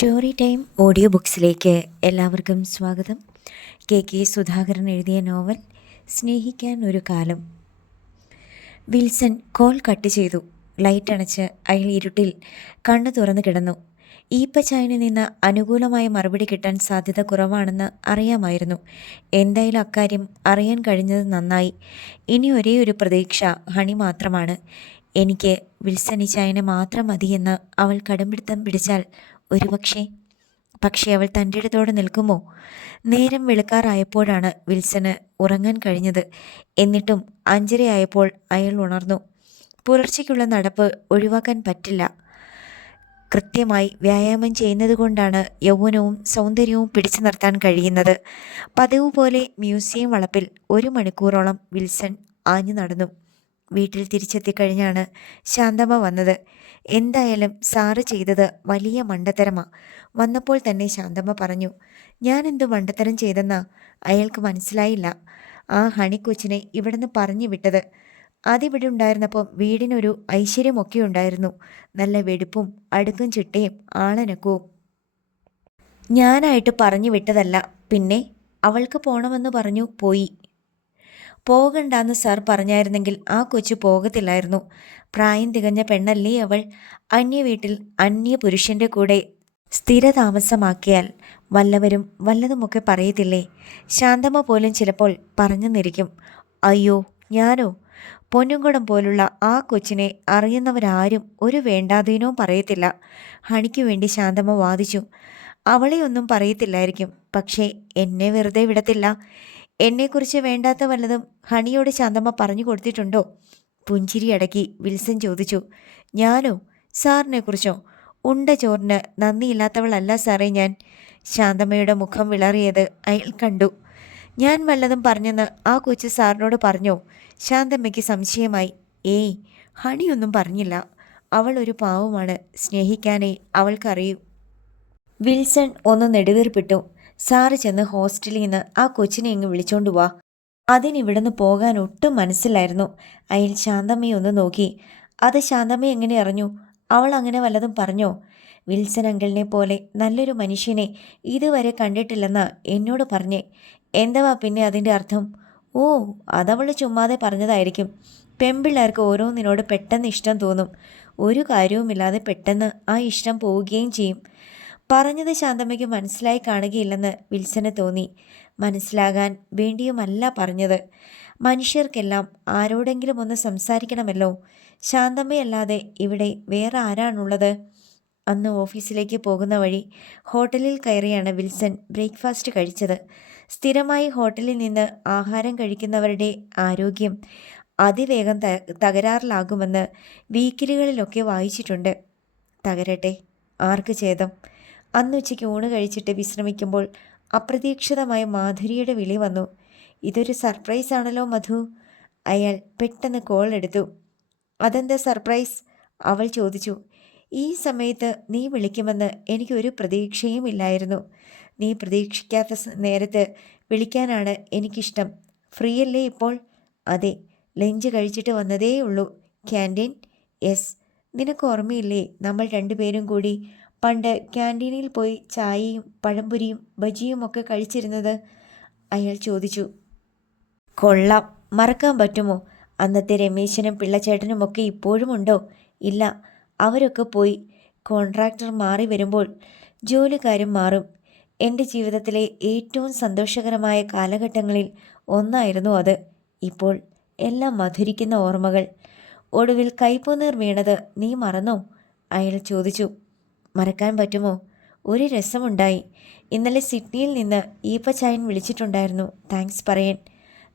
Story time audio ബുക്സിലേക്ക് എല്ലാവർക്കും സ്വാഗതം. K K Sudhakaran എഴുതിയ നോവൽ സ്നേഹിക്കാൻ ഒരു കാലം. വിൽസൺ കോൾ കട്ട് ചെയ്തു. ലൈറ്റ് അണച്ച് അയാൾ ഇരുട്ടിൽ കണ്ണു തുറന്നു കിടന്നു. ഈപ്പച്ചായന് നിന്ന് അനുകൂലമായ മറുപടി കിട്ടാൻ സാധ്യത കുറവാണെന്ന് അറിയാമായിരുന്നു. എന്തായാലും അക്കാര്യം അറിയാൻ കഴിഞ്ഞത് നന്നായി. ഇനി ഒരേ ഒരു പ്രതീക്ഷ ഹണി മാത്രമാണ്. എനിക്ക് വിൽസൺ ഇച്ചായനെ മാത്രം മതിയെന്ന് അവൾ കടുംപിടുത്തം പിടിച്ചാൽ ഒരുപക്ഷേ പക്ഷേ അവൾ തന്റെ ഇടത്തോടെ നിൽക്കുമോ? നേരം വെളുക്കാറായപ്പോഴാണ് വിൽസന് ഉറങ്ങാൻ കഴിഞ്ഞത്. എന്നിട്ടും അഞ്ചരയായപ്പോൾ അയാൾ ഉണർന്നു. പുലർച്ചയ്ക്കുള്ള നടപ്പ് ഒഴിവാക്കാൻ പറ്റില്ല. കൃത്യമായി വ്യായാമം ചെയ്യുന്നത് കൊണ്ടാണ് യൗവനവും സൗന്ദര്യവും പിടിച്ചു നിർത്താൻ കഴിയുന്നത്. പതിവ് പോലെ മ്യൂസിയം വളപ്പിൽ ഒരു മണിക്കൂറോളം വിൽസൺ ആഞ്ഞു നടന്നു. വീട്ടിൽ തിരിച്ചെത്തിക്കഴിഞ്ഞാണ് ശാന്തമ്മ വന്നത്. എന്തായാലും സാറ് ചെയ്തത് വലിയ മണ്ടത്തരമാ. വന്നപ്പോൾ തന്നെ ശാന്തമ്മ പറഞ്ഞു ഞാൻ എന്തു മണ്ടത്തരം ചെയ്തെന്നാ? അയാൾക്ക് മനസ്സിലായില്ല. ആ ഹണിക്കൊച്ചിനെ ഇവിടുന്ന് പറഞ്ഞു വിട്ടത്. അതിവിടെ ഉണ്ടായിരുന്നപ്പം വീടിനൊരു ഐശ്വര്യമൊക്കെ ഉണ്ടായിരുന്നു. നല്ല വെടുപ്പും അടുക്കും ചിട്ടയും ആളനക്കവും. ഞാനായിട്ട് പറഞ്ഞു വിട്ടതല്ല. പിന്നെ അവൾക്ക് പോണമെന്ന് പറഞ്ഞു പോയി. പോകണ്ടെന്ന് സാർ പറഞ്ഞായിരുന്നെങ്കിൽ ആ കൊച്ചു പോകത്തില്ലായിരുന്നു. പ്രായം തികഞ്ഞ പെണ്ണല്ലേ അവൾ? അന്യ വീട്ടിൽ അന്യ പുരുഷന്റെ കൂടെ സ്ഥിരതാമസമാക്കിയാൽ വല്ലവരും വല്ലതുമൊക്കെ പറയത്തില്ലേ? ശാന്തമ്മ പോലും ചിലപ്പോൾ പറഞ്ഞെന്നിരിക്കും. അയ്യോ ഞാനോ? പൊന്നുംകുടം പോലുള്ള ആ കൊച്ചിനെ അറിയുന്നവരാരും ഒരു വേണ്ടാതീനവും പറയത്തില്ല. ഹണിക്ക് വേണ്ടി ശാന്തമ്മ വാദിച്ചു. അവളെ ഒന്നും പറയത്തില്ലായിരിക്കും. പക്ഷേ എന്നെ വെറുതെ വിടത്തില്ല. എന്നെക്കുറിച്ച് വേണ്ടാത്ത വല്ലതും ഹണിയോട് ശാന്തമ്മ പറഞ്ഞു കൊടുത്തിട്ടുണ്ടോ? പുഞ്ചിരി അടക്കി വിൽസൺ ചോദിച്ചു. ഞാനോ? സാറിനെക്കുറിച്ചോ? ഉണ്ട ചോറിന് നന്ദിയില്ലാത്തവളല്ല സാറേ ഞാൻ. ശാന്തമ്മയുടെ മുഖം വിളറിയത് അയാൾ കണ്ടു. ഞാൻ വല്ലതും പറഞ്ഞെന്ന് ആ കൊച്ചു സാറിനോട് പറഞ്ഞോ? ശാന്തമ്മയ്ക്ക് സംശയമായി. ഏയ് ഹണിയൊന്നും പറഞ്ഞില്ല. അവൾ ഒരു പാവമാണ്. സ്നേഹിക്കാനേ അവൾക്കറിയൂ. വിൽസൺ ഒന്ന് നെടുവീർപ്പിട്ടു. സാറ് ചെന്ന് ഹോസ്റ്റലിൽ നിന്ന് ആ കൊച്ചിനെ ഇങ്ങ് വിളിച്ചോണ്ട് വാ. അതിനിവിടുന്ന് പോകാൻ ഒട്ടും മനസ്സിലായിരുന്നു അയാൾ ശാന്തമ്മയെ ഒന്ന് നോക്കി. അത് ശാന്തമ്മ എങ്ങനെ അറിഞ്ഞു? അവൾ അങ്ങനെ വല്ലതും പറഞ്ഞോ? വിൽസൺ അങ്കിളിനെ പോലെ നല്ലൊരു മനുഷ്യനെ ഇതുവരെ കണ്ടിട്ടില്ലെന്ന് എന്നോട് പറഞ്ഞേ. എന്തവാ പിന്നെ അതിന്റെ അർത്ഥം? ഓ അതവൾ ചുമ്മാതെ പറഞ്ഞതായിരിക്കും. പെൺപിള്ളേർക്ക് ഓരോന്നിനോട് പെട്ടെന്ന് ഇഷ്ടം തോന്നും. ഒരു കാര്യവുമില്ലാതെ പെട്ടെന്ന് ആ ഇഷ്ടം പോവുകയും ചെയ്യും. പറഞ്ഞത് ശാന്തമ്മയ്ക്ക് മനസ്സിലായി കാണുകയില്ലെന്ന് വിൽസന് തോന്നി. മനസ്സിലാകാൻ വേണ്ടിയുമല്ല പറഞ്ഞത്. മനുഷ്യർക്കെല്ലാം ആരോടെങ്കിലും ഒന്ന് സംസാരിക്കണമല്ലോ. ശാന്തമ്മയല്ലാതെ ഇവിടെ വേറെ ആരാണുള്ളത്? അന്ന് ഓഫീസിലേക്ക് പോകുന്ന വഴി ഹോട്ടലിൽ കയറിയാണ് വിൽസൺ ബ്രേക്ക്ഫാസ്റ്റ് കഴിച്ചത്. സ്ഥിരമായി ഹോട്ടലിൽ നിന്ന് ആഹാരം കഴിക്കുന്നവരുടെ ആരോഗ്യം അതിവേഗം ത തകരാറിലാകുമെന്ന് വീക്കിലുകളിലൊക്കെ വായിച്ചിട്ടുണ്ട്. തകരട്ടെ ആർക്ക് ഛേദം? അന്നുച്ചയ്ക്ക് ഊണ് കഴിച്ചിട്ട് വിശ്രമിക്കുമ്പോൾ അപ്രതീക്ഷിതമായ മാധുരിയുടെ വിളി വന്നു. ഇതൊരു സർപ്രൈസ് ആണല്ലോ മധു. അയാൾ പെട്ടെന്ന് കോൾ എടുത്തു. അതെന്താ സർപ്രൈസ് അവൾ ചോദിച്ചു. ഈ സമയത്ത് നീ വിളിക്കുമെന്ന് എനിക്കൊരു പ്രതീക്ഷയും ഇല്ലായിരുന്നു. നീ പ്രതീക്ഷിക്കാത്ത നേരത്ത് വിളിക്കാനാണ് എനിക്കിഷ്ടം. ഫ്രീ അല്ലേ ഇപ്പോൾ? അതെ ലഞ്ച് കഴിച്ചിട്ട് വന്നതേ ഉള്ളൂ ക്യാന്റീൻ? യെസ്. നിനക്ക് ഓർമ്മയില്ലേ നമ്മൾ രണ്ടുപേരും കൂടി പണ്ട് ക്യാന്റീനിൽ പോയി ചായയും പഴംപൊരിയും ബജിയും ഒക്കെ കഴിച്ചിരുന്നത് അയാൾ ചോദിച്ചു. കൊള്ളാം. മറക്കാൻ പറ്റുമോ? അന്നത്തെ രമേശനും പിള്ളച്ചേട്ടനും ഒക്കെ ഇപ്പോഴും ഉണ്ടോ? ഇല്ല. അവരൊക്കെ പോയി കോൺട്രാക്ടർ മാറി വരുമ്പോൾ ജോലിക്കാരും മാറും. എന്റെ ജീവിതത്തിലെ ഏറ്റവും സന്തോഷകരമായ കാലഘട്ടങ്ങളിൽ ഒന്നായിരുന്നു അത്. ഇപ്പോൾ എല്ലാം മധുരിക്കുന്ന ഓർമ്മകൾ. ഒടുവിൽ കൈപ്പുനീർ വീണത് നീ മറന്നോ? അയാൾ ചോദിച്ചു. മറക്കാൻ പറ്റുമോ? ഒരു രസമുണ്ടായി. ഇന്നലെ സിഡ്നിയിൽ നിന്ന് ഈപ്പച്ചായൻ വിളിച്ചിട്ടുണ്ടായിരുന്നു. താങ്ക്സ് പറയാൻ.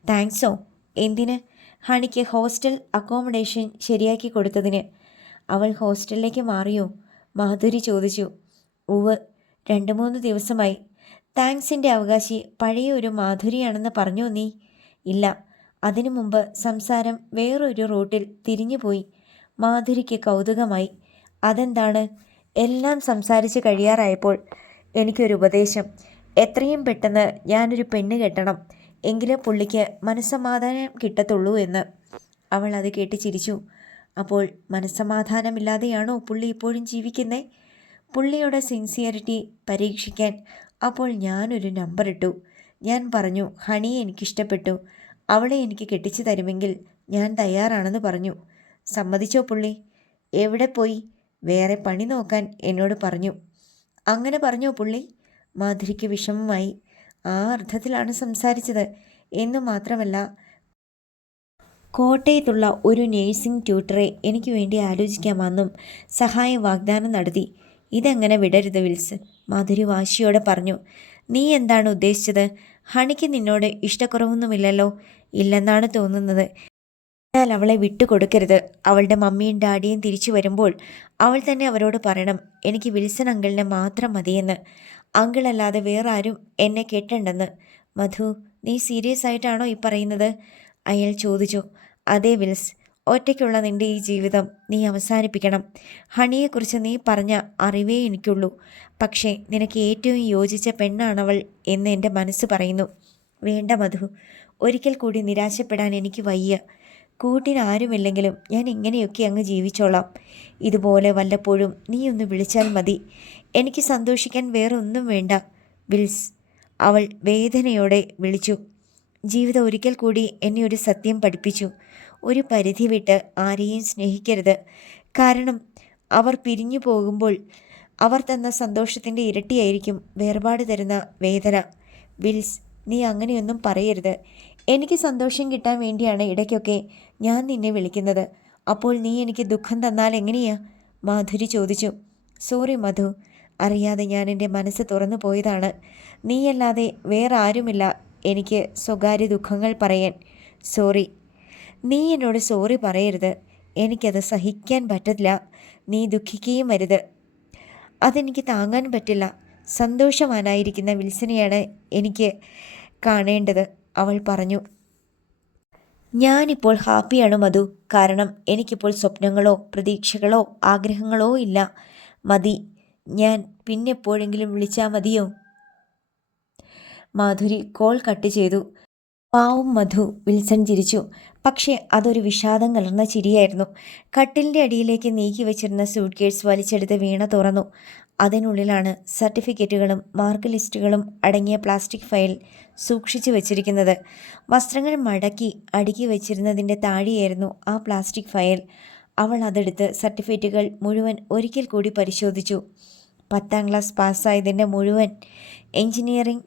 താങ്ക്സോ? എന്തിന്? ഹണിക്ക് ഹോസ്റ്റൽ അക്കോമഡേഷൻ ശരിയാക്കി കൊടുത്തതിന്. അവൾ ഹോസ്റ്റലിലേക്ക് മാറിയോ? മാധുരി ചോദിച്ചു. ഉവ് രണ്ട് മൂന്ന് ദിവസമായി. താങ്ക്സിന്റെ അവകാശി പഴയ ഒരു മാധുരിയാണെന്ന് പറഞ്ഞോ നീ? ഇല്ല. അതിനു മുമ്പ് സംസാരം വേറൊരു റൂട്ടിൽ തിരിഞ്ഞുപോയി. മാധുരിക്ക് കൗതുകമായി. അതെന്താണ്? എല്ലാം സംസാരിച്ച് കഴിയാറായപ്പോൾ എനിക്കൊരു ഉപദേശം. എത്രയും പെട്ടെന്ന് ഞാനൊരു പെണ്ണ് കെട്ടണം. എങ്കിലും പുള്ളിക്ക് മനസ്സമാധാനം കിട്ടത്തുള്ളൂ എന്ന് അവൾ അത് കേട്ട് ചിരിച്ചു. അപ്പോൾ മനസ്സമാധാനമില്ലാതെയാണോ പുള്ളി ഇപ്പോഴും ജീവിക്കുന്നേ? പുള്ളിയുടെ സിൻസിയറിറ്റി പരീക്ഷിക്കാൻ അപ്പോൾ ഞാനൊരു നമ്പർ ഇട്ടു. ഞാൻ പറഞ്ഞു ഹണിയെ എനിക്കിഷ്ടപ്പെട്ടു. അവളെ എനിക്ക് കെട്ടിച്ചു തരുമെങ്കിൽ ഞാൻ തയ്യാറാണെന്ന് പറഞ്ഞു. സമ്മതിച്ചോ പുള്ളി? എവിടെ പോയി? വേറെ പണി നോക്കാൻ എന്നോട് പറഞ്ഞു. അങ്ങനെ പറഞ്ഞോ പുള്ളി. മാധുരിക്ക് വിഷമമായി. ആ അർത്ഥത്തിലാണ് സംസാരിച്ചത്. എന്നു മാത്രമല്ല കോട്ടയത്തുള്ള ഒരു നേഴ്സിംഗ് ട്യൂട്ടറെ എനിക്ക് വേണ്ടി ആലോചിക്കാമെന്നും സഹായ വാഗ്ദാനം നടത്തി. ഇതെങ്ങനെ വിടരുത് വിൽസ് മാധുരി വാശിയോടെ പറഞ്ഞു. നീ എന്താണ് ഉദ്ദേശിച്ചത്? ഹണിക്ക് നിന്നോട് ഇഷ്ടക്കുറവൊന്നുമില്ലല്ലോ? ഇല്ലെന്നാണ് തോന്നുന്നത്. എന്നാൽ അവളെ വിട്ടുകൊടുക്കരുത്. അവളുടെ മമ്മിയും ഡാഡിയും തിരിച്ചു വരുമ്പോൾ അവൾ തന്നെ അവരോട് പറയണം എനിക്ക് വിൽസൺ അങ്കിളിനെ മാത്രം മതിയെന്ന്. അങ്കിളല്ലാതെ വേറെ ആരും എന്നെ കെട്ടണ്ടെന്ന്. മധു നീ സീരിയസ് ആയിട്ടാണോ ഈ പറയുന്നത്? അയാൾ ചോദിച്ചു. അതേ വിൽസ് ഒറ്റയ്ക്കുള്ള നിന്റെ ഈ ജീവിതം നീ അവസാനിപ്പിക്കണം. ഹണിയെക്കുറിച്ച് നീ പറഞ്ഞ അറിവേ എനിക്കുള്ളൂ. പക്ഷേ നിനക്ക് ഏറ്റവും യോജിച്ച പെണ്ണാണവൾ എന്ന് എന്റെ മനസ്സ് പറയുന്നു. വേണ്ട മധു. ഒരിക്കൽ കൂടി നിരാശപ്പെടാൻ എനിക്ക് വയ്യ. കൂട്ടിന് ആരുമില്ലെങ്കിലും ഞാൻ ഇങ്ങനെയൊക്കെ അങ്ങ് ജീവിച്ചോളാം. ഇതുപോലെ വല്ലപ്പോഴും നീ ഒന്ന് വിളിച്ചാൽ മതി. എനിക്ക് സന്തോഷിക്കാൻ വേറെ ഒന്നും വേണ്ട വിൽസ്. അവൾ വേദനയോടെ വിളിച്ചു. ജീവിതം ഒരിക്കൽ കൂടി എന്നെ ഒരു സത്യം പഠിപ്പിച്ചു. ഒരു പരിധി വിട്ട് ആരെയും സ്നേഹിക്കരുത്. കാരണം അവർ പിരിഞ്ഞു പോകുമ്പോൾ അവർ തന്ന സന്തോഷത്തിന്റെ ഇരട്ടിയായിരിക്കും വേർപാട് തരുന്ന വേദന. വിൽസ് നീ അങ്ങനെയൊന്നും പറയരുത്. എനിക്ക് സന്തോഷം കിട്ടാൻ വേണ്ടിയാണ് ഇടയ്ക്കൊക്കെ ഞാൻ നിന്നെ വിളിക്കുന്നത്. അപ്പോൾ നീ എനിക്ക് ദുഃഖം തന്നാൽ എങ്ങനെയാ? മാധുരി ചോദിച്ചു. സോറി മധു. അറിയാതെ ഞാൻ എന്റെ മനസ്സ് തുറന്നു പോയതാണ്. നീയല്ലാതെ വേറെ ആരുമില്ല എനിക്ക് സ്വകാര്യ ദുഃഖങ്ങൾ പറയാൻ. സോറി നീ എന്നോട് സോറി പറയരുത്. എനിക്കത് സഹിക്കാൻ പറ്റില്ല നീ ദുഃഖിക്കുകയും വരുത് അതെനിക്ക് താങ്ങാൻ പറ്റില്ല. സന്തോഷവാനായിരിക്കുന്ന വിൽസനെയാണ് എനിക്ക് കാണേണ്ടത്. അവൾ പറഞ്ഞു. ഞാനിപ്പോൾ ഹാപ്പിയാണ് മധു. കാരണം എനിക്കിപ്പോൾ സ്വപ്നങ്ങളോ പ്രതീക്ഷകളോ ആഗ്രഹങ്ങളോ ഇല്ല. മതി. ഞാൻ പിന്നെപ്പോഴെങ്കിലും വിളിച്ചാൽ മതിയോ? മാധുരി കോൾ കട്ട് ചെയ്തു. പാവും മധു വിൽസൺ ചിരിച്ചു. പക്ഷേ അതൊരു വിഷാദം കലർന്ന ചിരിയായിരുന്നു. കട്ടിലിന്റെ അടിയിലേക്ക് നീക്കി വെച്ചിരുന്ന സൂട്ട് കേസ് വലിച്ചെടുത്ത് വീണ തുറന്നു. അതിനുള്ളിലാണ് സർട്ടിഫിക്കറ്റുകളും മാർക്ക് ലിസ്റ്റുകളും അടങ്ങിയ പ്ലാസ്റ്റിക് ഫയൽ സൂക്ഷിച്ചു വച്ചിരിക്കുന്നത്. വസ്ത്രങ്ങൾ മടക്കി അടുക്കി വെച്ചിരുന്നതിന്റെ താഴെയായിരുന്നു ആ പ്ലാസ്റ്റിക് ഫയൽ. അവൾ അതെടുത്ത് സർട്ടിഫിക്കറ്റുകൾ മുഴുവൻ ഒരിക്കൽ കൂടി പരിശോധിച്ചു. പത്താം ക്ലാസ് പാസ്സായതിന്റെ മുഴുവൻ എഞ്ചിനീയറിംഗ്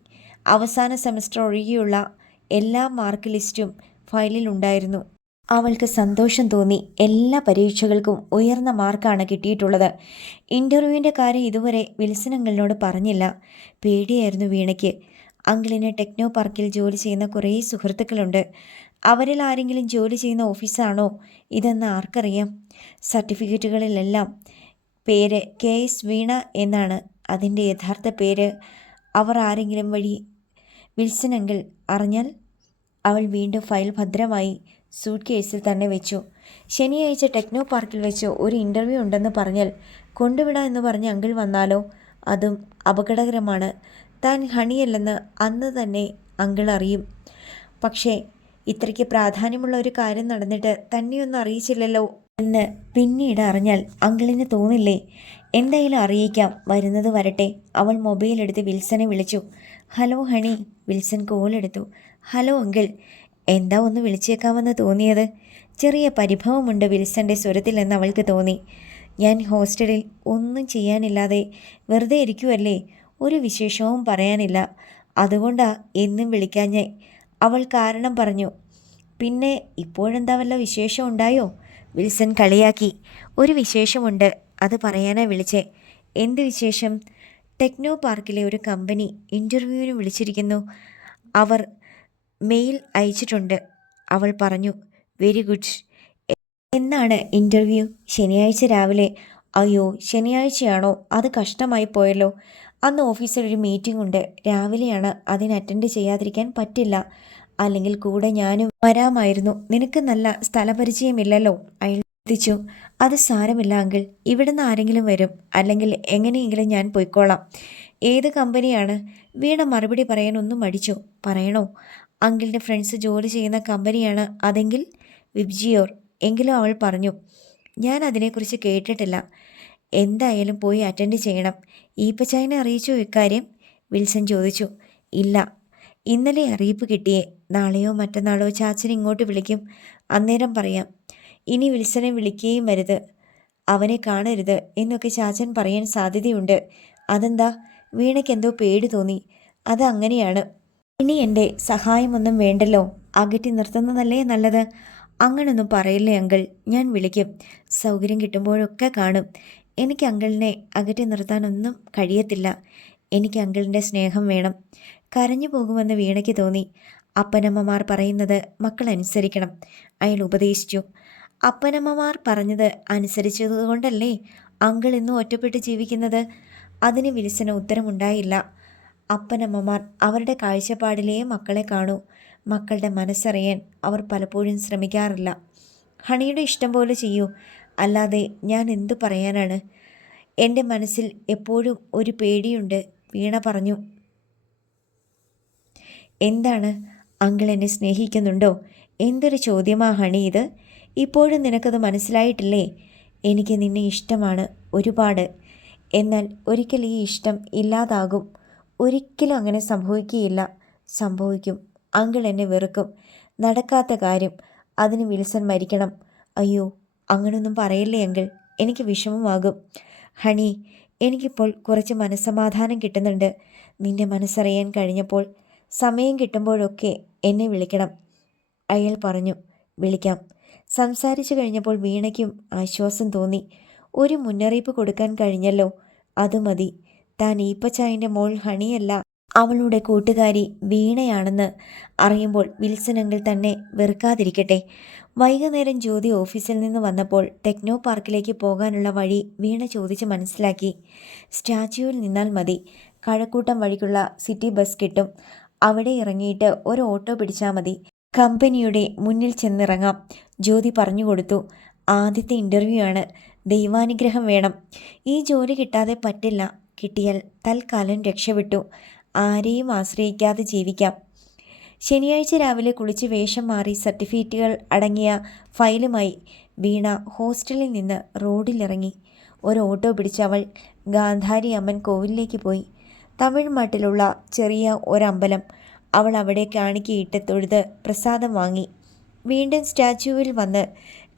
അവസാന സെമസ്റ്റർ ഒഴികെയുള്ള എല്ലാ മാർക്ക് ലിസ്റ്റും ഫയലിൽ ഉണ്ടായിരുന്നു. അവൾക്ക് സന്തോഷം തോന്നി. എല്ലാ പരീക്ഷകൾക്കും ഉയർന്ന മാർക്കാണ് കിട്ടിയിട്ടുള്ളത്. ഇന്റർവ്യൂവിന്റെ കാര്യം ഇതുവരെ വിൽസനങ്ങളിനോട് പറഞ്ഞില്ല. പേടിയായിരുന്നു വീണയ്ക്ക്. അങ്കിളിന് ടെക്നോ പാർക്കിൽ ജോലി ചെയ്യുന്ന കുറേ സുഹൃത്തുക്കളുണ്ട്. അവരിൽ ആരെങ്കിലും ജോലി ചെയ്യുന്ന ഓഫീസാണോ? ഇതെന്ന് ആർക്കറിയാം. സർട്ടിഫിക്കറ്റുകളിലെല്ലാം പേര് കെ എസ് വീണ എന്നാണ്. അതിന്റെ യഥാർത്ഥ പേര്. അവർ ആരെങ്കിലും വഴി വിൽസൺ അങ്കിൾ അറിഞ്ഞാൽ അവൾ വീണ്ടും ഫയൽ ഭദ്രമായി സൂട്ട് കേസിൽ തന്നെ വെച്ചു. ശനിയാഴ്ച ടെക്നോ പാർക്കിൽ വെച്ച് ഒരു ഇന്റർവ്യൂ ഉണ്ടെന്ന് പറഞ്ഞാൽ കൊണ്ടുവിടാം എന്ന് പറഞ്ഞ് അങ്കിൾ വന്നാലോ? അതും അപകടകരമാണ്. താൻ ഹണിയല്ലെന്ന് അന്ന് തന്നെ അങ്കിൾ അറിയും. പക്ഷേ ഇത്രയ്ക്ക് പ്രാധാന്യമുള്ള ഒരു കാര്യം നടന്നിട്ട് തന്നെയൊന്നും അറിയിച്ചില്ലല്ലോ എന്ന് പിന്നീട് അറിഞ്ഞാൽ അങ്കിളിന് തോന്നില്ലേ? എന്തായാലും അറിയിക്കാം. വരുന്നത് വരട്ടെ. അവൾ മൊബൈൽ എടുത്ത് വിൽസനെ വിളിച്ചു. Hello honey. വിൽസൺ കോൾ എടുത്തു. ഹലോ അങ്കിൾ എന്താ ഒന്ന് വിളിച്ചേക്കാമെന്ന് തോന്നിയത്? ചെറിയ പരിഭവമുണ്ട് വിൽസന്റെ സ്വരത്തിൽ എന്ന് അവൾക്ക് തോന്നി. ഞാൻ ഹോസ്റ്റലിൽ ഒന്നും ചെയ്യാനില്ലാതെ വെറുതെ ഇരിക്കുമല്ലേ ഒരു വിശേഷവും പറയാനില്ല. അതുകൊണ്ടാ എന്നും വിളിക്കാഞ്ഞേ. അവൾ കാരണം പറഞ്ഞു. പിന്നെ ഇപ്പോഴെന്താ വല്ല വിശേഷം ഉണ്ടായോ? വിൽസൺ കളിയാക്കി. ഒരു വിശേഷമുണ്ട് അത് പറയാനാ വിളിച്ചേ. എന്ത് വിശേഷം? ടെക്നോ പാർക്കിലെ ഒരു കമ്പനി ഇന്റർവ്യൂവിന് വിളിച്ചിരിക്കുന്നു. അവർ മെയിൽ അയച്ചിട്ടുണ്ട്. അവൾ പറഞ്ഞു വെരി ഗുഡ്. എന്നാണ് ഇന്റർവ്യൂ ശനിയാഴ്ച രാവിലെ. അയ്യോ ശനിയാഴ്ചയാണോ? അത് കഷ്ടമായി പോയല്ലോ. അന്ന് ഓഫീസിൽ ഒരു മീറ്റിംഗ് ഉണ്ട്. രാവിലെയാണ്. അതിന് അറ്റൻഡ് ചെയ്യാതിരിക്കാൻ പറ്റില്ല. അല്ലെങ്കിൽ കൂടെ ഞാനും വരാമായിരുന്നു. നിനക്ക് നല്ല സ്ഥലപരിചയമില്ലല്ലോ. അയാൾ എത്തിച്ചു അത് സാരമില്ല അങ്കിൾ ഇവിടുന്ന് ആരെങ്കിലും വരും അല്ലെങ്കിൽ എങ്ങനെയെങ്കിലും ഞാൻ പോയിക്കോളാം. ഏത് കമ്പനിയാണ്? വീണ മറുപടി പറയാനൊന്നും മടിച്ചു. പറയണോ? അങ്കിളിന്റെ ഫ്രണ്ട്സ് ജോലി ചെയ്യുന്ന കമ്പനിയാണ് അതെങ്കിൽ? വിബ്ജിയോർ എങ്കിലും അവൾ പറഞ്ഞു. ഞാൻ അതിനെക്കുറിച്ച് കേട്ടിട്ടില്ല. എന്തായാലും പോയി അറ്റൻഡ് ചെയ്യണം. ഈപ്പച്ചായനെ അറിയിച്ചു ഇക്കാര്യം? വിൽസൺ ചോദിച്ചു. ഇല്ല. ഇന്നലെ അറിയിപ്പ് കിട്ടിയേ. നാളെയോ മറ്റന്നാളോ ചാച്ചൻ ഇങ്ങോട്ട് വിളിക്കും. അന്നേരം പറയാം. ഇനി വിൽസനെ വിളിക്കുകയും വരുത് അവനെ കാണരുത് എന്നൊക്കെ ചാച്ചൻ പറയാൻ സാധ്യതയുണ്ട്. അതെന്താ? വീണയ്ക്ക് എന്തോ പേടി തോന്നി. അത് അങ്ങനെയാണ്. ഇനി എന്റെ സഹായമൊന്നും വേണ്ടല്ലോ. അകറ്റി നിർത്തുന്നതല്ലേ നല്ലത്? അങ്ങനൊന്നും പറയില്ലേ അങ്കിൾ? ഞാൻ വിളിക്കും. സൗകര്യം കിട്ടുമ്പോഴൊക്കെ കാണും. എനിക്ക് അങ്കിളിനെ അകറ്റി നിർത്താനൊന്നും കഴിയത്തില്ല. എനിക്ക് അങ്കിളിന്റെ സ്നേഹം വേണം. കരഞ്ഞു പോകുമെന്ന് വീണയ്ക്ക് തോന്നി. അപ്പനമ്മമാർ പറയുന്നത് മക്കൾ അനുസരിക്കണം അയാൾ ഉപദേശിച്ചു. അപ്പനമ്മമാർ പറഞ്ഞത് അനുസരിച്ചതുകൊണ്ടല്ലേ അങ്കിൾ ഇന്നും ഒറ്റപ്പെട്ട് ജീവിക്കുന്നത്? അതിന് വിൽസന് ഉത്തരമുണ്ടായില്ല. അപ്പനമ്മമാർ അവരുടെ കാഴ്ചപ്പാടിലേ മക്കളെ കാണൂ. മക്കളുടെ മനസ്സറിയാൻ അവർ പലപ്പോഴും ശ്രമിക്കാറില്ല. ഹണിയുടെ ഇഷ്ടം പോലെ ചെയ്യൂ. അല്ലാതെ ഞാൻ എന്തു പറയാനാണ്? എന്റെ മനസ്സിൽ എപ്പോഴും ഒരു പേടിയുണ്ട്. വീണ പറഞ്ഞു. എന്താണ്? അങ്കിൾ എന്നെ സ്നേഹിക്കുന്നുണ്ടോ? എന്തൊരു ചോദ്യമാ ഹണി ഇത്? ഇപ്പോഴും നിനക്കത് മനസ്സിലായിട്ടില്ലേ? എനിക്ക് നിന്നെ ഇഷ്ടമാണ് ഒരുപാട്. എന്നാൽ ഒരിക്കൽ ഈ ഇഷ്ടം ഇല്ലാതാകും. ഒരിക്കലും അങ്ങനെ സംഭവിക്കുകയില്ല. സംഭവിക്കും. അങ്കിൾ എന്നെ വെറുക്കും. നടക്കാത്ത കാര്യം. അതിന് വിൽസൺ മരിക്കണം. അയ്യോ അങ്ങനൊന്നും പറയല്ലേ അങ്കിൾ? എനിക്ക് വിഷമമാകും. ഹണി എനിക്കിപ്പോൾ കുറച്ച് മനസ്സമാധാനം കിട്ടുന്നുണ്ട്. നിന്റെ മനസ്സറിയാൻ കഴിഞ്ഞപ്പോൾ സമയം കിട്ടുമ്പോഴൊക്കെ എന്നെ വിളിക്കണം. അയാൾ പറഞ്ഞു വിളിക്കാം. സംസാരിച്ചു കഴിഞ്ഞപ്പോൾ വീണയ്ക്കും ആശ്വാസം തോന്നി. ഒരു മുന്നറിയിപ്പ് കൊടുക്കാൻ കഴിഞ്ഞല്ലോ. അത് മതി. താൻ ഈപ്പച്ചായന്റെ മോൾ ഹണിയല്ല. അവളുടെ കൂട്ടുകാരി വീണയാണെന്ന് അറിയുമ്പോൾ വിൽസനെങ്കിൽ തന്നെ വെറുക്കാതിരിക്കട്ടെ. വൈകുന്നേരം ജ്യോതി ഓഫീസിൽ നിന്ന് വന്നപ്പോൾ ടെക്നോ പാർക്കിലേക്ക് പോകാനുള്ള വഴി വീണ ചോദിച്ച് മനസ്സിലാക്കി. സ്റ്റാച്യുവിൽ നിന്നാൽ മതി. കഴക്കൂട്ടം വഴിക്കുള്ള സിറ്റി ബസ് കിട്ടും. അവിടെ ഇറങ്ങിയിട്ട് ഒരു ഓട്ടോ പിടിച്ചാൽ മതി. കമ്പനിയുടെ മുന്നിൽ ചെന്നിറങ്ങാം. ജ്യോതി പറഞ്ഞു കൊടുത്തു. ആദ്യത്തെ ഇന്റർവ്യൂ ആണ്. ദൈവാനുഗ്രഹം വേണം. ഈ ജോലി കിട്ടാതെ പറ്റില്ല. കിട്ടിയാൽ തൽക്കാലം രക്ഷപ്പെട്ടു. ആരെയും ആശ്രയിക്കാതെ ജീവിക്കാം. ശനിയാഴ്ച രാവിലെ കുളിച്ച് വേഷം മാറി സർട്ടിഫിക്കറ്റുകൾ അടങ്ങിയ ഫയലുമായി വീണ ഹോസ്റ്റലിൽ നിന്ന് റോഡിലിറങ്ങി. ഒരു ഓട്ടോ പിടിച്ച് അവൾ ഗാന്ധാരി അമ്മൻ കോവിലിലേക്ക് പോയി. തമിഴ്നാട്ടിലുള്ള ചെറിയ ഒരമ്പലം. അവൾ അവിടെ കാണിക്കയിട്ട് തൊഴുത് പ്രസാദം വാങ്ങി. വീണ്ടും സ്റ്റാച്യുവിൽ വന്ന്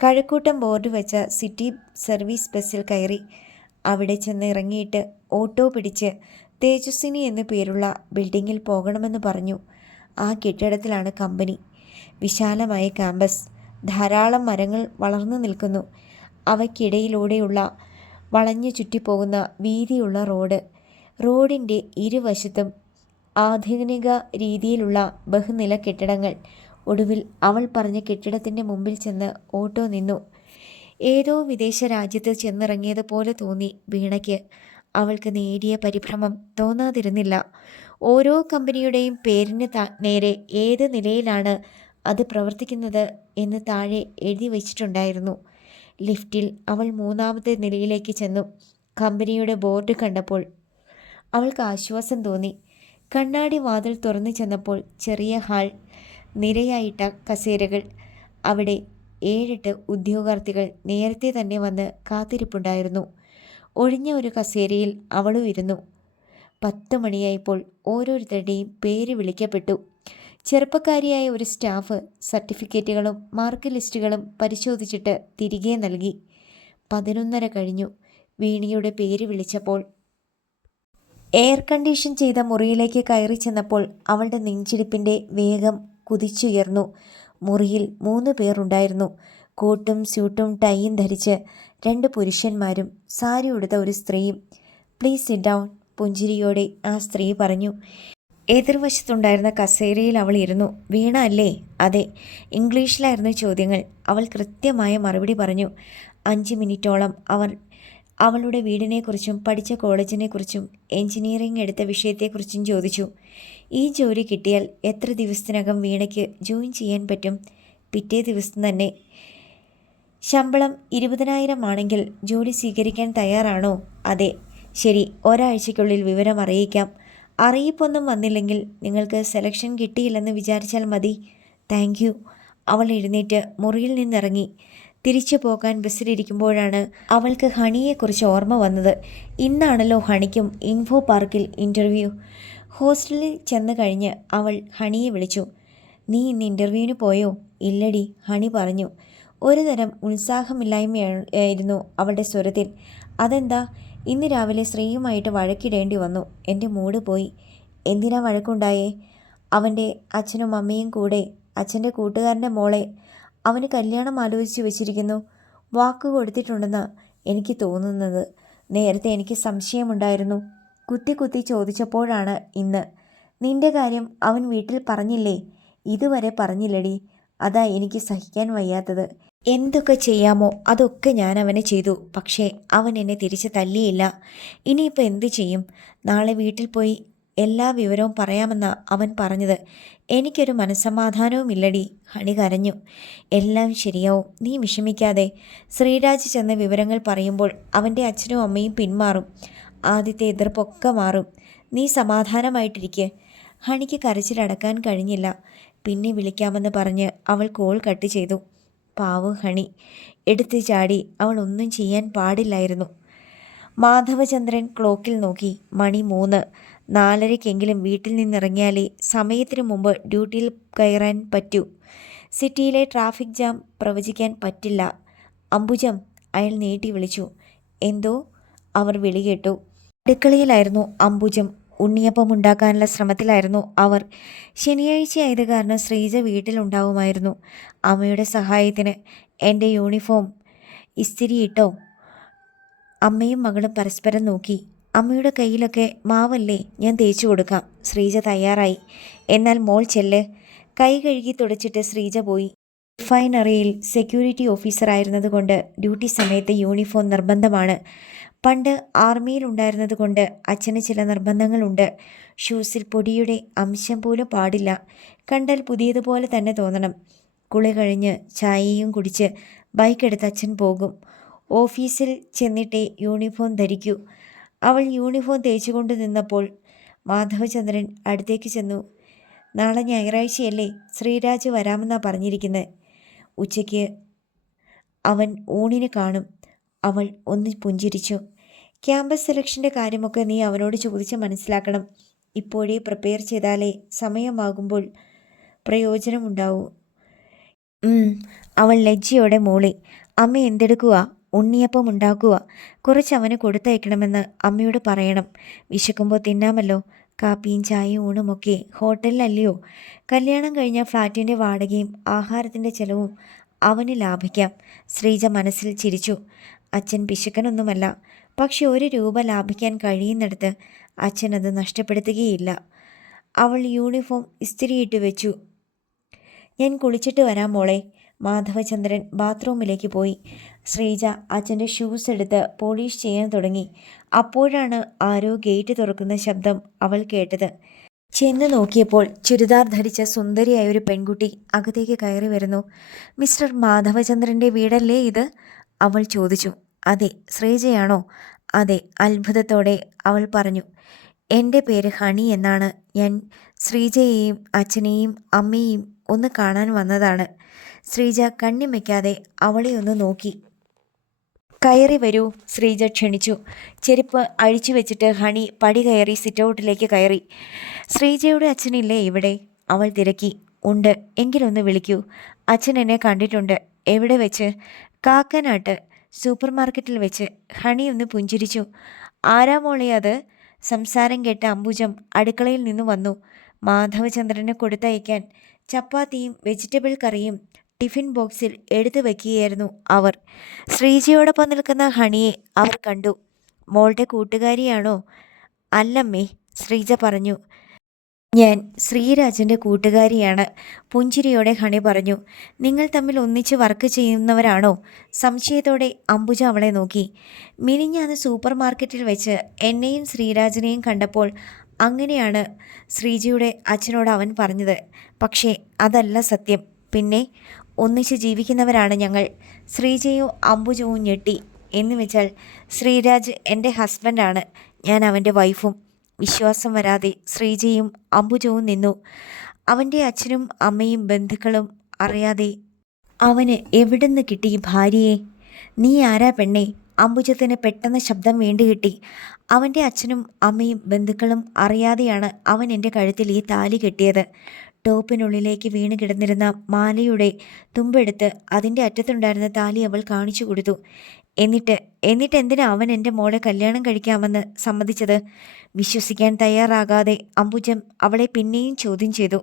കഴക്കൂട്ടം ബോർഡ് വെച്ച സിറ്റി സർവീസ് ബസ്സിൽ കയറി. അവിടെ ചെന്ന് ഇറങ്ങിയിട്ട് ഓട്ടോ പിടിച്ച് തേജസ്വിനി എന്നു പേരുള്ള ബിൽഡിങ്ങിൽ പോകണമെന്ന് പറഞ്ഞു. ആ കെട്ടിടത്തിലാണ് കമ്പനി. വിശാലമായ ക്യാമ്പസ്. ധാരാളം മരങ്ങൾ വളർന്നു നിൽക്കുന്നു. അവയ്ക്കിടയിലൂടെയുള്ള വളഞ്ഞു ചുറ്റിപ്പോകുന്ന വീതിയുള്ള റോഡ്. റോഡിന്റെ ഇരുവശത്തും ആധുനിക രീതിയിലുള്ള ബഹുനില കെട്ടിടങ്ങൾ. ഒടുവിൽ അവൾ പറഞ്ഞ കെട്ടിടത്തിന്റെ മുമ്പിൽ ചെന്ന് ഓട്ടോ നിന്നു. ഏതോ വിദേശ രാജ്യത്ത് ചെന്നിറങ്ങിയതുപോലെ തോന്നി വീണയ്ക്ക്. അവൾക്ക് നേടിയ പരിഭ്രമം തോന്നാതിരുന്നില്ല. ഓരോ കമ്പനിയുടെയും പേരിന് നേരെ ഏത് നിലയിലാണ് അത് പ്രവർത്തിക്കുന്നത് എന്ന് താഴെ എഴുതി വച്ചിട്ടുണ്ടായിരുന്നു. ലിഫ്റ്റിൽ അവൾ മൂന്നാമത്തെ നിലയിലേക്ക് ചെന്നു. കമ്പനിയുടെ ബോർഡ് കണ്ടപ്പോൾ അവൾക്ക് ആശ്വാസം തോന്നി. കണ്ണാടി വാതിൽ തുറന്നു ചെന്നപ്പോൾ ചെറിയ ഹാൾ നിരയായിട്ട കസേരകൾ അവിടെ ഏഴെട്ട് ഉദ്യോഗാർത്ഥികൾ നേരത്തെ തന്നെ വന്ന് കാത്തിരിപ്പുണ്ടായിരുന്നു. ഒഴിഞ്ഞ ഒരു കസേരയിൽ അവളും ഇരുന്നു. പത്ത് മണിയായപ്പോൾ ഓരോരുത്തരുടെയും പേര് വിളിക്കപ്പെട്ടു. ചെറുപ്പക്കാരിയായ ഒരു സ്റ്റാഫ് സർട്ടിഫിക്കറ്റുകളും മാർക്ക് ലിസ്റ്റുകളും പരിശോധിച്ചിട്ട് തിരികെ നൽകി. പതിനൊന്നര കഴിഞ്ഞു. വീണിയുടെ പേര് വിളിച്ചപ്പോൾ എയർ കണ്ടീഷൻ ചെയ്ത മുറിയിലേക്ക് കയറി ചെന്നപ്പോൾ അവളുടെ നെഞ്ചിടിപ്പിന്റെ വേഗം കുതിച്ചുയർന്നു. മുറിയിൽ മൂന്ന് പേരുണ്ടായിരുന്നു. കോട്ടും സ്യൂട്ടും ടൈയും ധരിച്ച് രണ്ട് പുരുഷന്മാരും സാരി ഉടുത്ത ഒരു സ്ത്രീയും. പ്ലീസ് സിറ്റ് ഡൗൺ പുഞ്ചിരിയോടെ ആ സ്ത്രീ പറഞ്ഞു. എതിർവശത്തുണ്ടായിരുന്ന കസേരയിൽ അവൾ ഇരുന്നു. വീണ അല്ലേ? അതെ. ഇംഗ്ലീഷിലായിരുന്നു ചോദ്യങ്ങൾ. അവൾ കൃത്യമായ മറുപടി പറഞ്ഞു. അഞ്ച് മിനിറ്റോളം അവർ അവളുടെ വീടിനെക്കുറിച്ചും പഠിച്ച കോളേജിനെക്കുറിച്ചും എഞ്ചിനീയറിംഗ് എടുത്ത വിഷയത്തെക്കുറിച്ചും ചോദിച്ചു. ഈ ജോലി കിട്ടിയാൽ എത്ര ദിവസത്തിനകം വീണയ്ക്ക് ജോയിൻ ചെയ്യാൻ പറ്റും? പിറ്റേ ദിവസം തന്നെ. ശമ്പളം ഇരുപതിനായിരം ആണെങ്കിൽ ജോലി സ്വീകരിക്കാൻ തയ്യാറാണോ? അതെ. ശരി ഒരാഴ്ചയ്ക്കുള്ളിൽ വിവരം അറിയിക്കാം. അറിയിപ്പൊന്നും വന്നില്ലെങ്കിൽ നിങ്ങൾക്ക് സെലക്ഷൻ കിട്ടിയില്ലെന്ന് വിചാരിച്ചാൽ മതി. താങ്ക് അവൾ എഴുന്നേറ്റ് മുറിയിൽ നിന്നിറങ്ങി. തിരിച്ചു പോകാൻ ബസ്സിലിരിക്കുമ്പോഴാണ് അവൾക്ക് ഹണിയെക്കുറിച്ച് ഓർമ്മ വന്നത്. ഇന്നാണല്ലോ ഹണിക്കും ഇൻഫോ പാർക്കിൽ ഇന്റർവ്യൂ ഹോസ്റ്റലിൽ ചെന്ന് കഴിഞ്ഞ് അവൾ ഹണിയെ വിളിച്ചു. നീ ഇന്ന് ഇന്റർവ്യൂവിന് പോയോ? ഇല്ലടി ഹണി പറഞ്ഞു. ഒരു തരം ഉത്സാഹമില്ലായ്മയായിരുന്നു അവളുടെ സ്വരത്തിൽ. അതെന്താ? ഇന്ന് രാവിലെ ശ്രീയുമായിട്ട് വഴക്കിടേണ്ടി വന്നു. എന്റെ മൂഡ് പോയി. എന്തിനാ വഴക്കുണ്ടായേ? അവന്റെ അച്ഛനും അമ്മയും കൂടെ അച്ഛന്റെ കൂട്ടുകാരന്റെ മോളെ അവന് കല്യാണം ആലോചിച്ച് വെച്ചിരിക്കുന്നു. വാക്ക് കൊടുത്തിട്ടുണ്ടെന്ന് എനിക്ക് തോന്നുന്നത്. നേരത്തെ എനിക്ക് സംശയമുണ്ടായിരുന്നു. കുത്തി കുത്തി ചോദിച്ചപ്പോഴാണ് ഇന്ന്. നിന്റെ കാര്യം അവൻ വീട്ടിൽ പറഞ്ഞില്ലേ? ഇതുവരെ പറഞ്ഞില്ലടി. അതാ എനിക്ക് സഹിക്കാൻ വയ്യാത്തത്. എന്തൊക്കെ ചെയ്യാമോ അതൊക്കെ ഞാൻ അവനെ ചെയ്തു. പക്ഷേ അവൻ എന്നെ തിരിച്ച് തല്ലിയില്ല. ഇനിയിപ്പോൾ എന്തു ചെയ്യും? നാളെ വീട്ടിൽ പോയി എല്ലാ വിവരവും പറയാമെന്ന അവൻ പറഞ്ഞത്. എനിക്കൊരു മനസ്സമാധാനവുമില്ലടി. ഹണി കരഞ്ഞു. എല്ലാം ശരിയാവും. നീ വിഷമിക്കാതെ. ശ്രീരാജ് ചെന്ന വിവരങ്ങൾ പറയുമ്പോൾ അവന്റെ അച്ഛനും അമ്മയും പിന്മാറും. ആദ്യത്തെ എതിർപ്പൊക്കെ മാറും. നീ സമാധാനമായിട്ടിരിക്കെ. ഹണിക്ക് കരച്ചിലടക്കാൻ കഴിഞ്ഞില്ല. പിന്നെ വിളിക്കാമെന്ന് പറഞ്ഞ് അവൾ കോൾ കട്ട് ചെയ്തു. പാവ് ഹണി. എടുത്തു ചാടി അവൾ ഒന്നും ചെയ്യാൻ പാടില്ലായിരുന്നു. മാധവചന്ദ്രൻ ക്ലോക്കിൽ നോക്കി. മണി മൂന്ന്. നാലരയ്ക്കെങ്കിലും വീട്ടിൽ നിന്നിറങ്ങിയാലേ സമയത്തിനു മുമ്പ് ഡ്യൂട്ടിയിൽ കയറാൻ പറ്റൂ. സിറ്റിയിലെ ട്രാഫിക് ജാം പ്രവചിക്കാൻ പറ്റില്ല. അംബുജം അയാൾ നീട്ടി വിളിച്ചു. എന്തോ? അവർ വിളി കേട്ടു. അടുക്കളയിലായിരുന്നു അംബുജം. ഉണ്ണിയപ്പം ഉണ്ടാക്കാനുള്ള ശ്രമത്തിലായിരുന്നു അവർ. ശനിയാഴ്ചയായത് കാരണം ശ്രീജ വീട്ടിലുണ്ടാവുമായിരുന്നു. അമ്മയുടെ സഹായത്തിന് എന്റെ യൂണിഫോം ഇസ്തിരിയിട്ടോ? അമ്മയും മകളും പരസ്പരം നോക്കി. അമ്മയുടെ കയ്യിലൊക്കെ മാവല്ലേ? ഞാൻ തേച്ചു കൊടുക്കാം. ശ്രീജ തയ്യാറായി. എന്നാൽ മോൾ ചെല്ല്. കൈ കഴുകി തുടച്ചിട്ട് ശ്രീജ പോയി. റിഫൈനറിയിൽ സെക്യൂരിറ്റി ഓഫീസർ ആയിരുന്നതുകൊണ്ട് ഡ്യൂട്ടി സമയത്ത് യൂണിഫോം നിർബന്ധമാണ്. പണ്ട് ആർമിയിലുണ്ടായിരുന്നത് കൊണ്ട് അച്ഛന് ചില നിർബന്ധങ്ങളുണ്ട്. ഷൂസിൽ പൊടിയുടെ അംശം പോലും പാടില്ല. കണ്ടാൽ പുതിയതുപോലെ തന്നെ തോന്നണം. കുളി കഴിഞ്ഞ് ചായയും കുടിച്ച് ബൈക്ക് എടുത്ത് അച്ഛൻ പോകും. ഓഫീസിൽ ചെന്നിട്ടേ യൂണിഫോം ധരിക്കൂ. അവൾ യൂണിഫോം തേച്ചുകൊണ്ട് നിന്നപ്പോൾ മാധവചന്ദ്രൻ അടുത്തേക്ക് ചെന്നു. നാളെ ഞായറാഴ്ചയല്ലേ ശ്രീരാജ് വരാമെന്നാ പറഞ്ഞിരിക്കുന്നത് ഉച്ചയ്ക്ക് അവൻ ഊണിന് കാണും. അവൾ ഒന്ന് പുഞ്ചിരിച്ചു. ക്യാമ്പസ് സെലക്ഷന്റെ കാര്യമൊക്കെ നീ അവനോട് ചോദിച്ച് മനസ്സിലാക്കണം. ഇപ്പോഴേ പ്രിപ്പയർ ചെയ്താലേ സമയമാകുമ്പോൾ പ്രയോജനമുണ്ടാവൂ. അവൾ ലജ്ജയോടെ മൂളി അമ്മ എന്തെടുക്കുക ഉണ്ണിയപ്പം ഉണ്ടാക്കുക. കുറച്ച് അവന് കൊടുത്തയക്കണമെന്ന് അമ്മയോട് പറയണം. വിശക്കുമ്പോൾ തിന്നാമല്ലോ. കാപ്പിയും ചായയും ഊണുമൊക്കെ ഹോട്ടലിലല്ലയോ? കല്യാണം കഴിഞ്ഞ ഫ്ലാറ്റിന്റെ വാടകയും ആഹാരത്തിന്റെ ചെലവും അവന് ലാഭിക്കാം. ശ്രീജ മനസ്സിൽ ചിരിച്ചു. അച്ഛൻ പിശുക്കനൊന്നുമല്ല. പക്ഷെ ഒരു രൂപ ലാഭിക്കാൻ കഴിയുന്നിടത്ത് അച്ഛൻ അത് നഷ്ടപ്പെടുത്തുകയില്ല. അവൾ യൂണിഫോം ഇസ്തിരിയിട്ട് വെച്ചു. ഞാൻ കുളിച്ചിട്ട് വരാം മോളെ. മാധവചന്ദ്രൻ ബാത്റൂമിലേക്ക് പോയി. ശ്രീജ അച്ഛന്റെ ഷൂസ് എടുത്ത് പോളിഷ് ചെയ്യാൻ തുടങ്ങി. അപ്പോഴാണ് ആരോ ഗേറ്റ് തുറക്കുന്ന ശബ്ദം അവൾ കേട്ടത്. ചെന്ന് നോക്കിയപ്പോൾ ചുരിദാർ ധരിച്ച സുന്ദരിയായ ഒരു പെൺകുട്ടി അകത്തേക്ക് കയറി വരുന്നു. മിസ്റ്റർ മാധവചന്ദ്രന്റെ വീടല്ലേ ഇത്? അവൾ ചോദിച്ചു. അതെ ശ്രീജയാണോ? അതെ അത്ഭുതത്തോടെ അവൾ പറഞ്ഞു. എന്റെ പേര് ഹണി എന്നാണ്. ഞാൻ ശ്രീജയെയും അച്ഛനെയും അമ്മയെയും ഒന്ന് കാണാൻ വന്നതാണ്. ശ്രീജ കണ്ണിമയ്ക്കാതെ അവളെ ഒന്ന് നോക്കി. കയറി വരൂ ശ്രീജ ക്ഷണിച്ചു. ചെരുപ്പ് അഴിച്ചു വെച്ചിട്ട് ഹണി പടി കയറി സിറ്റൗട്ടിലേക്ക് കയറി. ശ്രീജയുടെ അച്ഛനില്ലേ ഇവിടെ? അവൾ തിരക്കി. ഉണ്ട്. എങ്കിലൊന്ന് വിളിക്കൂ. അച്ഛൻ എന്നെ കണ്ടിട്ടുണ്ട്. എവിടെ വെച്ച്? കാക്കനാട്ട് സൂപ്പർ മാർക്കറ്റിൽ വെച്ച്. ഹണി ഒന്ന് പുഞ്ചിരിച്ചു. ആരാ മോളെ അത്? സംസാരം കേട്ട അംബുജം അടുക്കളയിൽ നിന്ന് വന്നു. മാധവചന്ദ്രന് കൊടുത്തയക്കാൻ ചപ്പാത്തിയും വെജിറ്റബിൾ കറിയും ടിഫിൻ ബോക്സിൽ എടുത്തു വയ്ക്കുകയായിരുന്നു അവർ. ശ്രീജയോടൊപ്പം നിൽക്കുന്ന ഹണിയെ അവർ കണ്ടു. മോളുടെ കൂട്ടുകാരിയാണോ? അല്ലമ്മേ ശ്രീജ പറഞ്ഞു. ഞാൻ ശ്രീരാജന്റെ കൂട്ടുകാരിയാണ് പുഞ്ചിരിയോടെ ഹണി പറഞ്ഞു. നിങ്ങൾ തമ്മിൽ ഒന്നിച്ച് വർക്ക് ചെയ്യുന്നവരാണോ? സംശയത്തോടെ അംബുജ അവളെ നോക്കി. മിനിഞ്ഞാന്ന് സൂപ്പർ മാർക്കറ്റിൽ വെച്ച് എന്നെയും ശ്രീരാജനെയും കണ്ടപ്പോൾ അങ്ങനെയാണ് ശ്രീജിയുടെ അച്ഛനോട് അവൻ പറഞ്ഞത്. പക്ഷേ അതല്ല സത്യം. പിന്നെ ഒന്നിച്ച് ജീവിക്കുന്നവരാണ് ഞങ്ങൾ. ശ്രീജയും അംബുജവും ഞെട്ടി. എന്ന് വെച്ചാൽ ശ്രീരാജ് എന്റെ ഹസ്ബൻഡാണ്. ഞാൻ അവന്റെ വൈഫും. വിശ്വാസം വരാതെ ശ്രീജയും അംബുജവും നിന്നു. അവന്റെ അച്ഛനും അമ്മയും ബന്ധുക്കളും അറിയാതെ അവന് എവിടുന്ന് കിട്ടി ഭാര്യയെ? നീ ആരാ പെണ്ണേ? അംബുജത്തിന് പെട്ടെന്ന് ശബ്ദം വീണ്ടു കിട്ടി. അവന്റെ അച്ഛനും അമ്മയും ബന്ധുക്കളും അറിയാതെയാണ് അവൻ എന്റെ കഴുത്തിൽ ഈ താലി കെട്ടിയത്. ടോപ്പിനുള്ളിലേക്ക് വീണ് കിടന്നിരുന്ന മാലയുടെ തുമ്പെടുത്ത് അതിന്റെ അറ്റത്തുണ്ടായിരുന്ന താലി അവൾ കാണിച്ചു കൊടുത്തു. എന്നിട്ട് എന്നിട്ട് എന്തിനാ അവൻ എന്റെ മോളെ കല്യാണം കഴിക്കാമെന്ന് സമ്മതിച്ചത്? വിശ്വസിക്കാൻ തയ്യാറാകാതെ അംബുജം അവളെ പിന്നെയും ചോദ്യം ചെയ്തു.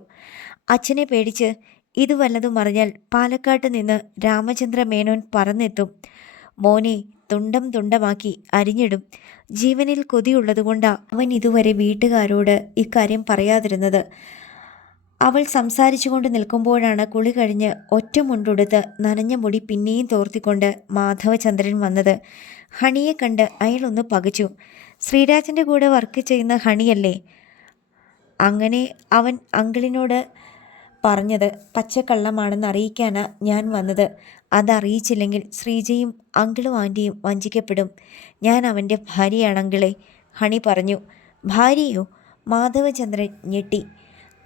അച്ഛനെ പേടിച്ച് ഇത് വല്ലതും അറിഞ്ഞാൽ പാലക്കാട്ട് നിന്ന് രാമചന്ദ്ര മേനോൻ പറന്നെത്തും. മോനെ തുണ്ടം തുണ്ടമാക്കി അരിഞ്ഞിടും. ജീവനിൽ കൊതിയുള്ളതുകൊണ്ടാണ് അവൻ ഇതുവരെ വീട്ടുകാരോട് ഇക്കാര്യം പറയാതിരുന്നത്. അവൾ സംസാരിച്ചുകൊണ്ട് നിൽക്കുമ്പോഴാണ് കുളി കഴിഞ്ഞ് ഒറ്റ മുണ്ടുടുത്ത് നനഞ്ഞ മുടി പിന്നെയും തോർത്തിക്കൊണ്ട് മാധവചന്ദ്രൻ വന്നത്. ഹണിയെ കണ്ട് അയാളൊന്ന് പകച്ചു. ശ്രീരാജന്റെ കൂടെ വർക്ക് ചെയ്യുന്ന ഹണിയല്ലേ? അങ്ങനെ അവൻ അങ്കിളിനോട് പറഞ്ഞത് പച്ചക്കള്ളമാണെന്ന് അറിയിക്കാനാ ഞാൻ വന്നത്. അതറിയിച്ചില്ലെങ്കിൽ ശ്രീജയും അങ്കിളും ആന്റിയും വഞ്ചിക്കപ്പെടും. ഞാൻ അവന്റെ ഭാര്യയാണെങ്കിളെ ഹണി പറഞ്ഞു. ഭാര്യയോ? മാധവചന്ദ്രൻ ഞെട്ടി.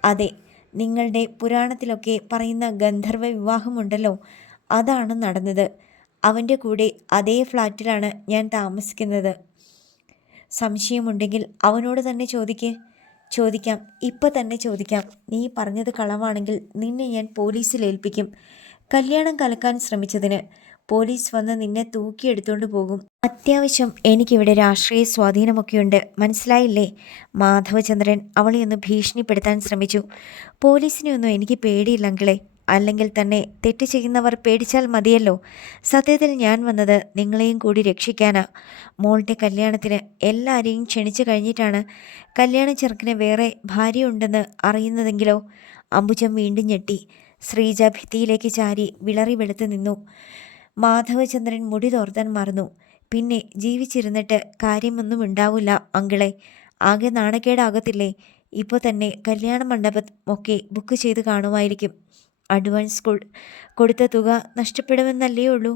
അതെ നിങ്ങളുടെ പുരാണത്തിലൊക്കെ പറയുന്ന ഗന്ധർവ വിവാഹമുണ്ടല്ലോ? അതാണ് നടന്നത്. അവന്റെ കൂടെ അതേ ഫ്ലാറ്റിലാണ് ഞാൻ താമസിക്കുന്നത്. സംശയമുണ്ടെങ്കിൽ അവനോട് തന്നെ ചോദിക്കേ. ചോദിക്കാം. ഇപ്പം തന്നെ ചോദിക്കാം. നീ പറഞ്ഞത് കളവാണെങ്കിൽ നിന്നെ ഞാൻ പോലീസിൽ ഏൽപ്പിക്കും. കല്യാണം കലക്കാൻ ശ്രമിച്ചതിന് പോലീസ് വന്ന് നിന്നെ തൂക്കിയെടുത്തോണ്ട് പോകും. അത്യാവശ്യം എനിക്കിവിടെ രാഷ്ട്രീയ സ്വാധീനമൊക്കെയുണ്ട്. മനസ്സിലായില്ലേ? മാധവചന്ദ്രൻ അവളെ ഒന്ന് ഭീഷണിപ്പെടുത്താൻ ശ്രമിച്ചു. പോലീസിനെ ഒന്നും എനിക്ക് പേടിയില്ലെങ്കിലേ അല്ലെങ്കിൽ തന്നെ തെറ്റ് ചെയ്യുന്നവർ പേടിച്ചാൽ മതിയല്ലോ. സത്യത്തിൽ ഞാൻ വന്നത് നിങ്ങളെയും കൂടി രക്ഷിക്കാനാ. മോളുടെ കല്യാണത്തിന് എല്ലാവരെയും ക്ഷണിച്ചു കഴിഞ്ഞിട്ടാണ്. കല്യാണ ചെറുക്കിന് വേറെ ഭാര്യയുണ്ടെന്ന് അറിയുന്നതെങ്കിലോ? അംബുജം വീണ്ടും ഞെട്ടി. ശ്രീജ ഭിത്തിയിലേക്ക് ചാരി വിളറി വെളുത്ത് നിന്നു. മാധവചന്ദ്രൻ മുടി തോർത്താൻ മറന്നു. പിന്നെ ജീവിച്ചിരുന്നിട്ട് കാര്യമൊന്നും ഉണ്ടാവില്ല അങ്കിളെ. ആകെ നാണക്കേടാകത്തില്ലേ? ഇപ്പോൾ തന്നെ കല്യാണ മണ്ഡപം ഒക്കെ ബുക്ക് ചെയ്ത് കാണുമായിരിക്കും. അഡ്വാൻസ് കൊടുത്ത തുക നഷ്ടപ്പെടുമെന്നല്ലേ ഉള്ളൂ?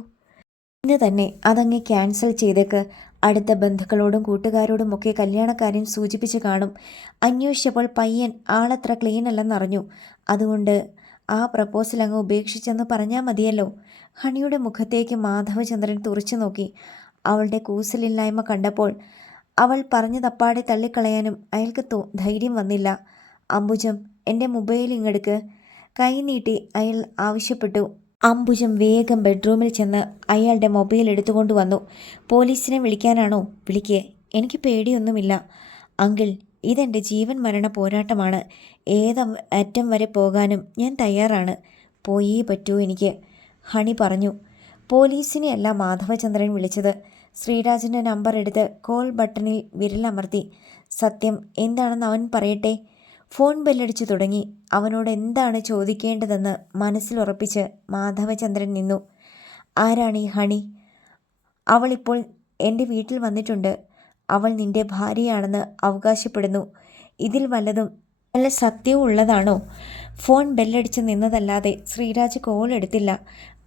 ഇന്ന് തന്നെ അതങ്ങ് ക്യാൻസൽ ചെയ്തേക്ക്. അടുത്ത ബന്ധുക്കളോടും കൂട്ടുകാരോടും ഒക്കെ കല്യാണക്കാരൻ സൂചിപ്പിച്ച് കാണും. അന്വേഷിച്ചപ്പോൾ പയ്യൻ ആളത്ര ക്ലീൻ അല്ലെന്നറിഞ്ഞു അതുകൊണ്ട് ആ പ്രപ്പോസൽ അങ്ങ് ഉപേക്ഷിച്ചെന്ന് പറഞ്ഞാൽ മതിയല്ലോ. ഹണിയുടെ മുഖത്തേക്ക് മാധവചന്ദ്രൻ തുറച്ചു നോക്കി. അവളുടെ കൂസലില്ലായ്മ കണ്ടപ്പോൾ അവൾ പറഞ്ഞു തപ്പാടെ തള്ളിക്കളയാനും അയാൾക്ക് തോ ധൈര്യം വന്നില്ല. അംബുജം എന്റെ മൊബൈൽ ഇങ്ങെടുക്ക്. കൈനീട്ടി അയാൾ ആവശ്യപ്പെട്ടു. അംബുജം വേഗം ബെഡ്റൂമിൽ ചെന്ന് അയാളുടെ മൊബൈൽ എടുത്തുകൊണ്ട് വന്നു. പോലീസിനെ വിളിക്കാനാണോ? വിളിക്കേ. എനിക്ക് പേടിയൊന്നുമില്ല. അങ്കിൾ ഇതെന്റെ ജീവൻ മരണ പോരാട്ടമാണ്. ഏത് അറ്റം വരെ പോകാനും ഞാൻ തയ്യാറാണ്. പോയേ പറ്റൂ എനിക്ക്. ഹണി പറഞ്ഞു. പോലീസിനെയല്ല മാധവചന്ദ്രൻ വിളിച്ചത്. ശ്രീരാജിന്റെ നമ്പർ എടുത്ത് കോൾ ബട്ടണിൽ വിരലമർത്തി സത്യം എന്താണെന്ന് അവൻ പറയട്ടെ? ഫോൺ ബെല്ലടിച്ചു തുടങ്ങി. അവനോട് എന്താണ് ചോദിക്കേണ്ടതെന്ന് മനസ്സിലുറപ്പിച്ച് മാധവചന്ദ്രൻ നിന്നു. ആരാണ് ഈ ഹണി? അവളിപ്പോൾ എന്റെ വീട്ടിൽ വന്നിട്ടുണ്ട്. അവൾ നിന്റെ ഭാര്യയാണെന്ന് അവകാശപ്പെടുന്നു. ഇതിൽ വല്ലതും നല്ല സത്യവും ഉള്ളതാണോ ഫോൺ ബെല്ലടിച്ച് നിന്നതല്ലാതെ ശ്രീരാജ് കോൾ എടുത്തില്ല.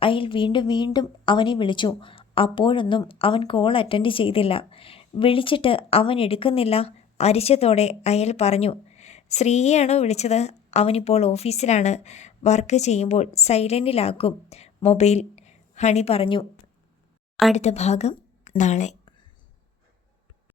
അയാൾ വീണ്ടും വീണ്ടും അവനെ വിളിച്ചു. അപ്പോഴൊന്നും അവൻ കോൾ അറ്റൻഡ് ചെയ്തില്ല. വിളിച്ചിട്ട് അവൻ എടുക്കുന്നില്ല. അരിച്ചതോടെ അയാൾ പറഞ്ഞു ശ്രീയെയാണോ വിളിച്ചത്? അവനിപ്പോൾ ഓഫീസിലാണ്. വർക്ക് ചെയ്യുമ്പോൾ സൈലന്റിലാക്കും മൊബൈൽ ഹണി പറഞ്ഞു. അടുത്ത ഭാഗം നാളെ.